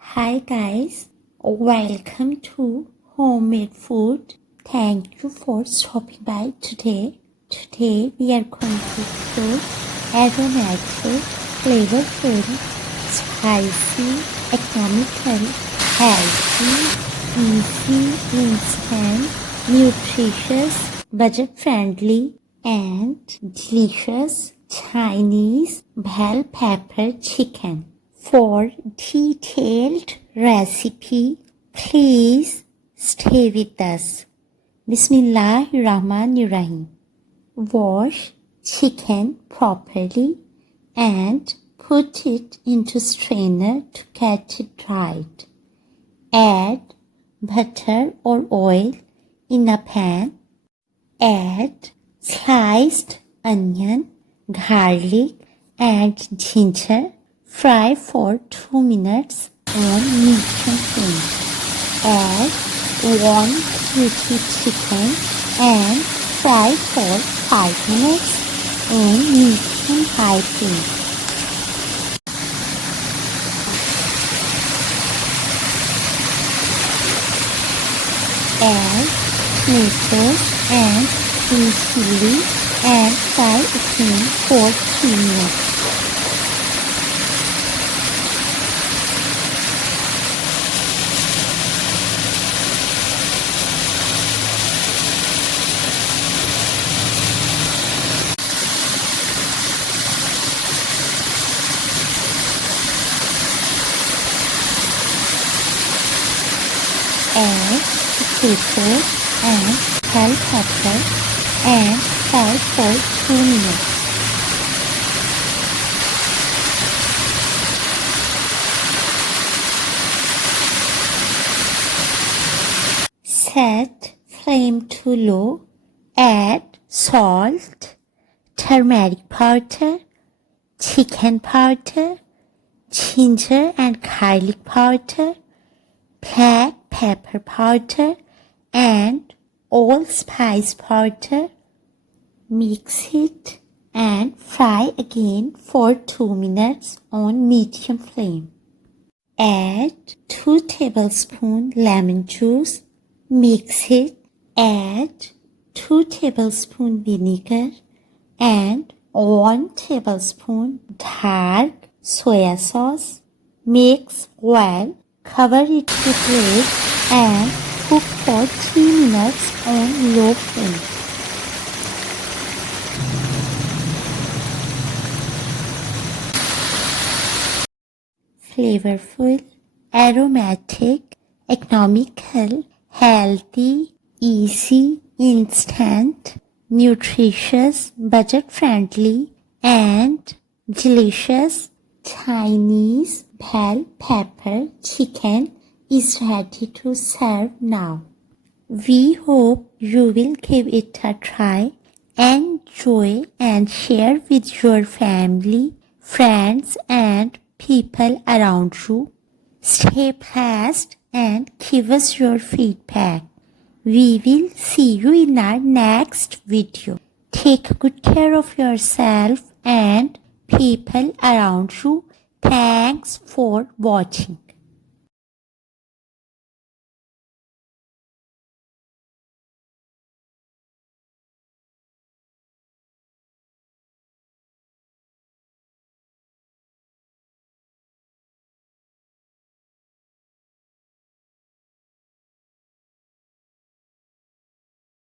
Hi guys, welcome to Homemade Food. Thank you for stopping by today. Today we are going to explore aromatic, flavorful, spicy, economical, healthy, easy, instant, nutritious, budget-friendly and delicious Chinese bell pepper chicken. For detailed recipe, please stay with us. Bismillahirrahmanirrahim. Wash chicken properly and put it into strainer to get it dried. Add butter or oil in a pan. Add sliced onion, garlic and ginger. Fry for 2 minutes on medium flame. Add 1 kg chicken and fry for 5 minutes on medium high flame. Add tomatoes and green chili and fry again for 3 minutes. Add potatoes and bell pepper and fry for 2 minutes. Set flame to low. Add salt, turmeric powder, chicken powder, ginger and garlic powder, black pepper powder and allspice powder. Mix it and fry again for 2 minutes on medium flame. Add 2 tablespoons lemon juice. Mix it. Add 2 tablespoons vinegar and 1 tablespoon dark soya sauce. Mix well. Cover it with lid and cook for 3 minutes on low flame. Flavorful, aromatic, economical, healthy, easy, instant, nutritious, budget-friendly, and delicious Chinese bell pepper chicken is ready to serve now. We hope you will give it a try, enjoy and share with your family, friends and people around you. Stay blessed and give us your feedback. We will see you in our next video. Take good care of yourself and people around you. Thanks for watching.